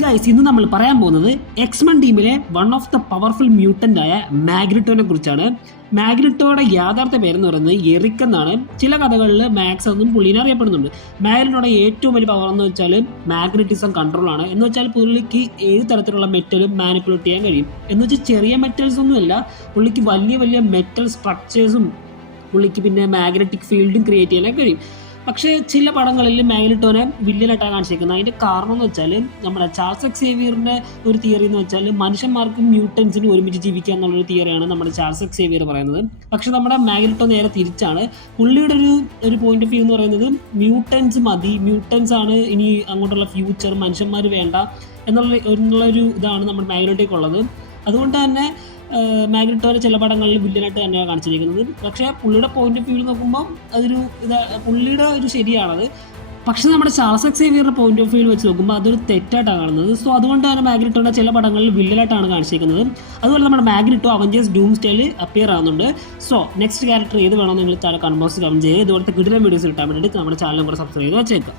Guys, ഇന്ന് നമ്മൾ പറയാൻ പോകുന്നത് എക്സ്മെൻ ടീമിലെ one of the powerful mutant ആയ മാഗ്നിറ്റോനെ കുറിച്ചാണ്. മാഗ്നിറ്റോയുടെ യഥാർത്ഥ പേരെന്ന് പറയുന്നത് എറിക് എന്നാണ്. ചില കഥകളിൽ മാക്സ് എന്നും പുള്ളിനെ അറിയപ്പെടുന്നുണ്ട്. മാഗ്നിറ്റോയുടെ ഏറ്റവും വലിയ പവർ എന്ന് വെച്ചാൽ മാഗ്നറ്റിസം കൺട്രോൾ ആണ്. എന്ന് വെച്ചാൽ പുള്ളിക്ക് ഏത് തരത്തിലുള്ള മെറ്റലും മാനിപ്പുലേറ്റ് ചെയ്യാൻ കഴിയും. എന്ന് വെച്ചാൽ ചെറിയ മെറ്റൽസ് ഒന്നുമല്ല, പുള്ളിക്ക് വലിയ വലിയ മെറ്റൽ സ്ട്രക്ചേഴ്സും പുള്ളിക്ക് പിന്നെ മാഗ്നറ്റിക് ഫീൽഡും ക്രിയേറ്റ് ചെയ്യാനൊക്കെ കഴിയും. പക്ഷേ ചില പടങ്ങളിൽ മാഗ്നിറ്റോനെ വില്ലനായിട്ടാണ് കാണിച്ചിരിക്കുന്നത്. അതിൻ്റെ കാരണം എന്ന് വെച്ചാൽ നമ്മുടെ ചാൾസ് എക്സേവിയറിൻ്റെ ഒരു തിയറി എന്ന് വെച്ചാൽ മനുഷ്യന്മാർക്കും മ്യൂട്ടൻസിനും ഒരുമിച്ച് ജീവിക്കുക എന്നുള്ളൊരു തിയറിയാണ് നമ്മുടെ ചാൾസ് എക്സേവിയർ പറയുന്നത്. പക്ഷേ നമ്മുടെ മാഗ്നിറ്റോ നേരെ തിരിച്ചാണ്. പുള്ളിയുടെ ഒരു പോയിന്റ് ഓഫ് വ്യൂ എന്ന് പറയുന്നത് മ്യൂട്ടൻസ് മതി, മ്യൂട്ടൻസ് ആണ് ഇനി അങ്ങോട്ടുള്ള ഫ്യൂച്ചർ, മനുഷ്യന്മാർ വേണ്ട എന്നുള്ളൊരു ഇതാണ് നമ്മുടെ മാഗ്നിറ്റോയ്ക്കുള്ളത്. അതുകൊണ്ട് തന്നെ മാഗ്നിറ്റോനെ ചില പടങ്ങളിൽ വില്ലനായിട്ട് തന്നെയാണ് കാണിച്ചിരിക്കുന്നത്. പക്ഷേ പുള്ളിയുടെ പോയിന്റ് ഓഫ് വ്യൂ നോക്കുമ്പോൾ പുള്ളിയുടെ ഒരു ശരിയാണത്. പക്ഷേ നമ്മുടെ ചാൾസ് എക്സേവിയറുടെ പോയിന്റ് ഓഫ് വ്യൂ വെച്ച് നോക്കുമ്പോൾ അതൊരു തെറ്റായിട്ടാണ് കാണുന്നത്. സോ അതുകൊണ്ട് തന്നെ മാഗ്നിറ്റോനെ ചില പടങ്ങളിൽ വില്ലനായിട്ടാണ് കാണിച്ചിരിക്കുന്നത്. അതുപോലെ നമ്മുടെ മാഗ്നിറ്റോ അവഞ്ചേഴ്സ് ഡൂം സ്റ്റൈൽ അപ്പിയർ ആവുന്നുണ്ട്. സോ നെക്സ്റ്റ് ക്യാരക്ടർ ഏത് വേണമെന്ന് നിങ്ങൾ താഴെ കമന്റ് ബോക്സിൽ കമന്റ് ചെയ്യുക. ഇതുപോലത്തെ കിടിലൻ വീഡിയോസ് കിട്ടാൻ വേണ്ടിയിട്ട് നമ്മുടെ ചാനൽ നമ്പർ സബ്സ്ക്രൈബ് ചെയ്ത് വെച്ചേക്കാം.